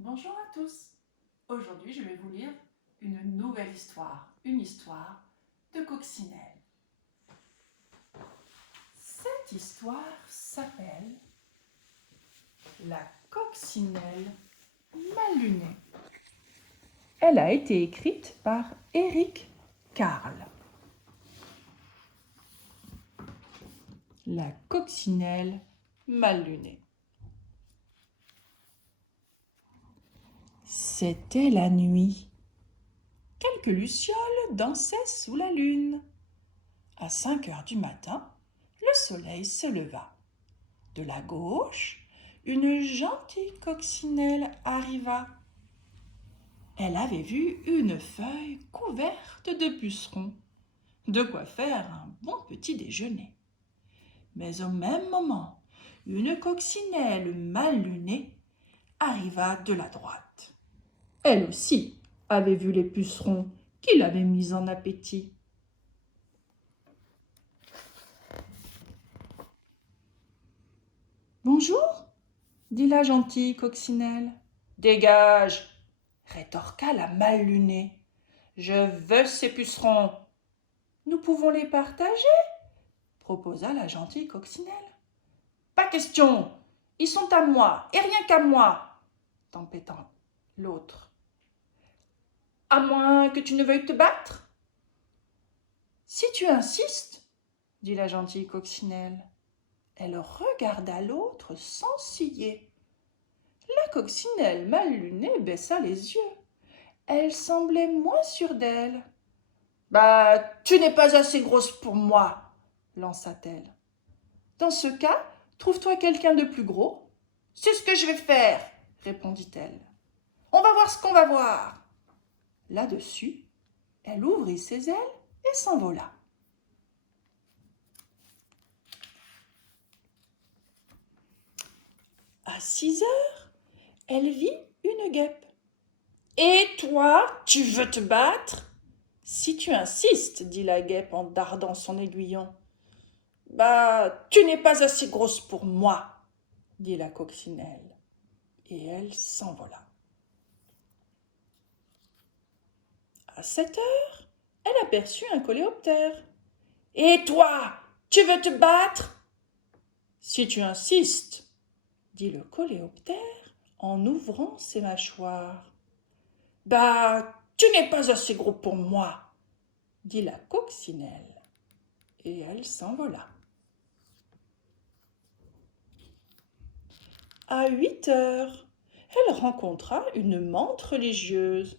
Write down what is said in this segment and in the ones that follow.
Bonjour à tous. Aujourd'hui, je vais vous lire une nouvelle histoire, une histoire de coccinelle. Cette histoire s'appelle La coccinelle mal lunée. Elle a été écrite par Éric Carle. La coccinelle mal lunée. C'était la nuit. Quelques lucioles dansaient sous la lune. À 5 heures du matin, le soleil se leva. De la gauche, une gentille coccinelle arriva. Elle avait vu une feuille couverte de pucerons, de quoi faire un bon petit déjeuner. Mais au même moment, une coccinelle mal lunée arriva de la droite. Elle aussi avait vu les pucerons qui l'avaient mise en appétit. Bonjour, dit la gentille coccinelle. Dégage, rétorqua la mal lunée. Je veux ces pucerons. Nous pouvons les partager, proposa la gentille coccinelle. Pas question, ils sont à moi et rien qu'à moi, tempêta l'autre. À moins que tu ne veuilles te battre. Si tu insistes, dit la gentille coccinelle. Elle regarda l'autre sans ciller. La coccinelle mal lunée baissa les yeux. Elle semblait moins sûre d'elle. Bah, tu n'es pas assez grosse pour moi, lança-t-elle. Dans ce cas, trouve-toi quelqu'un de plus gros. C'est ce que je vais faire, répondit-elle. On va voir ce qu'on va voir. Là-dessus, elle ouvrit ses ailes et s'envola. À 6 heures, elle vit une guêpe. Et toi, tu veux te battre? Si tu insistes, dit la guêpe en dardant son aiguillon. Bah, tu n'es pas assez grosse pour moi, dit la coccinelle. Et elle s'envola. À 7 heures, elle aperçut un coléoptère. Et toi, tu veux te battre? Si tu insistes, dit le coléoptère en ouvrant ses mâchoires. Bah, tu n'es pas assez gros pour moi, dit la coccinelle. Et elle s'envola. À 8 heures, elle rencontra une mante religieuse.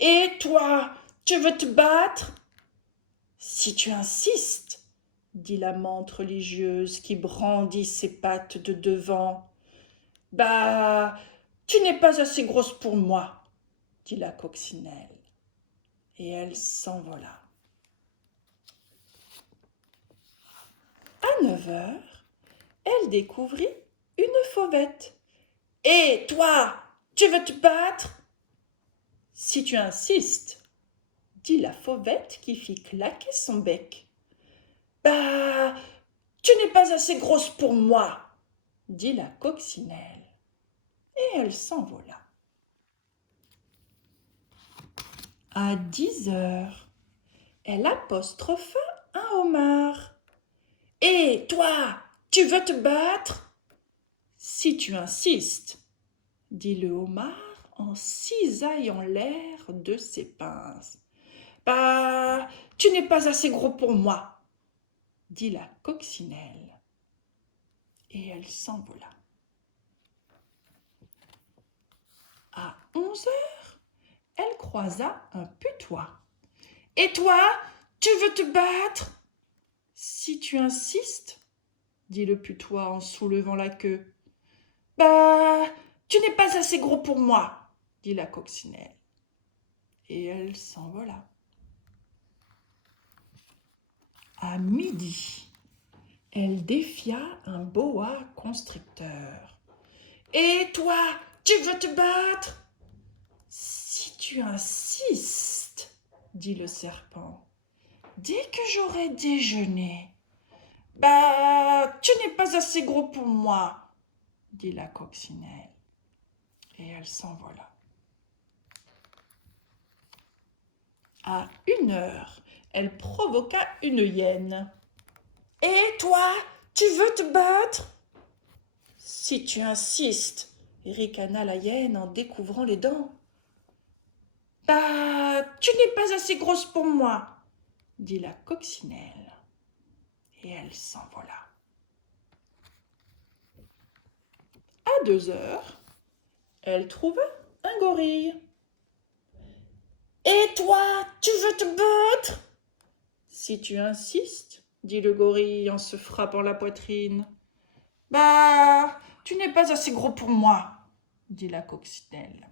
Et toi, tu veux te battre? Si tu insistes, dit la mante religieuse qui brandit ses pattes de devant. Bah, tu n'es pas assez grosse pour moi, dit la coccinelle. Et elle s'envola. À 9 heures, elle découvrit une fauvette. Et toi, tu veux te battre? Si tu insistes, dit la fauvette qui fit claquer son bec. Bah, tu n'es pas assez grosse pour moi, dit la coccinelle. Et elle s'envola. À 10 heures, elle apostropha un homard. Et toi, tu veux te battre? Si tu insistes, dit le homard en cisaillant l'air de ses pinces. Bah, tu n'es pas assez gros pour moi, dit la coccinelle. Et elle s'envola. À 11 heures, elle croisa un putois. Et toi, tu veux te battre? Si tu insistes, dit le putois en soulevant la queue. Bah, tu n'es pas assez gros pour moi, dit la coccinelle. Et elle s'envola. À midi, elle défia un boa constricteur. Et toi, tu veux te battre? Si tu insistes, dit le serpent, dès que j'aurai déjeuné. Bah, tu n'es pas assez gros pour moi, dit la coccinelle. et elle s'envola. À 1 heure, elle provoqua une hyène. « Et toi, tu veux te battre ?»« Si tu insistes, » ricana la hyène en découvrant les dents. « Bah, tu n'es pas assez grosse pour moi, » dit la coccinelle, et elle s'envola. À 2 heures, elle trouva un gorille. « Et toi, tu veux te battre ?»« Si tu insistes, » dit le gorille en se frappant la poitrine. « Bah, tu n'es pas assez gros pour moi, » dit la coccinelle,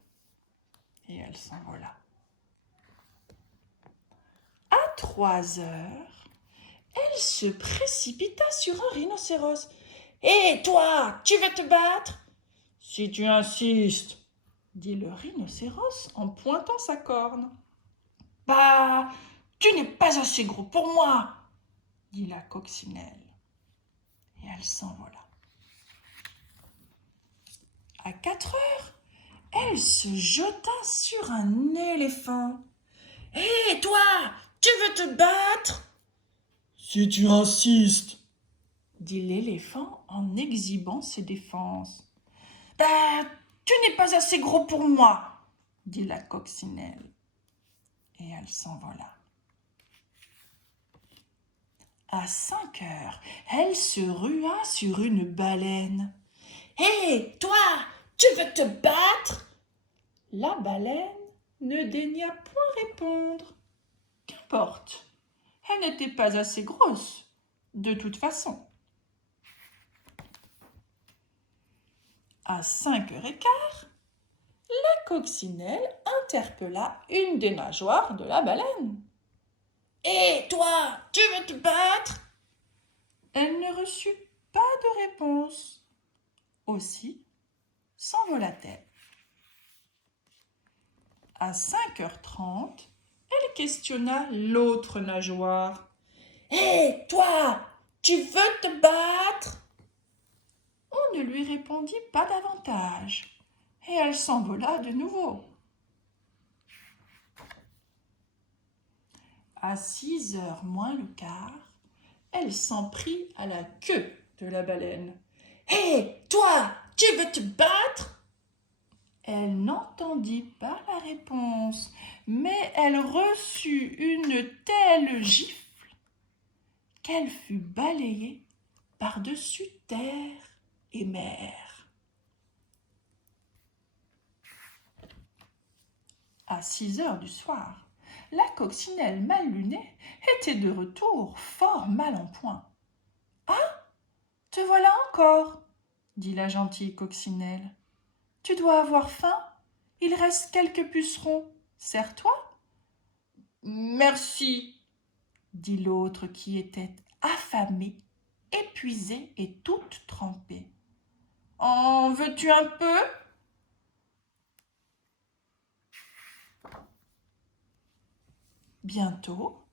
et elle s'envola. À 3 heures, elle se précipita sur un rhinocéros. « Et toi, tu veux te battre ?»« Si tu insistes, » dit le rhinocéros en pointant sa corne. « Bah, tu n'es pas assez gros pour moi, » dit la coccinelle, et elle s'envola. À 4 heures, elle se jeta sur un éléphant. « Hé, toi, tu veux te battre ?»« Si tu insistes, » dit l'éléphant en exhibant ses défenses. « Bah, tu n'es pas assez gros pour moi, » dit la coccinelle, et elle s'envola. À 5 heures, elle se rua sur une baleine. « Hé, toi, tu veux te battre ?» La baleine ne daigna point répondre. Qu'importe, elle n'était pas assez grosse, de toute façon. À 5 heures 15, la coccinelle interpella une des nageoires de la baleine. « Hé, toi, tu veux te battre ?» Elle ne reçut pas de réponse. Aussi s'envola-t-elle. À 5 heures 30, elle questionna l'autre nageoire. « Hé, toi, tu veux te battre ?» On ne lui répondit pas davantage, et elle s'envola de nouveau. À 6 heures moins le quart, elle s'en prit à la queue de la baleine. « Hé, toi, tu veux te battre ?» Elle n'entendit pas la réponse, mais elle reçut une telle gifle qu'elle fut balayée par-dessus terre et mer. À 6 heures du soir, la coccinelle mal lunée était de retour, fort mal en point. « Ah, te voilà encore, » dit la gentille coccinelle. « Tu dois avoir faim, il reste quelques pucerons, sers-toi. »« Merci, » dit l'autre qui était affamée, épuisée et toute trempée. « En veux-tu un peu ?» Bientôt,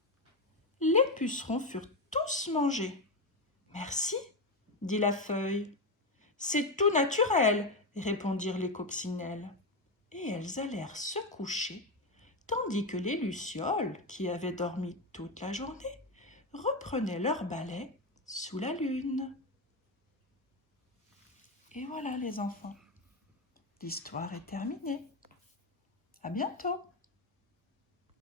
les pucerons furent tous mangés. « Merci, » dit la feuille. « C'est tout naturel, » répondirent les coccinelles. Et elles allèrent se coucher, tandis que les lucioles, qui avaient dormi toute la journée, reprenaient leur balai sous la lune. Et voilà les enfants, l'histoire est terminée. À bientôt.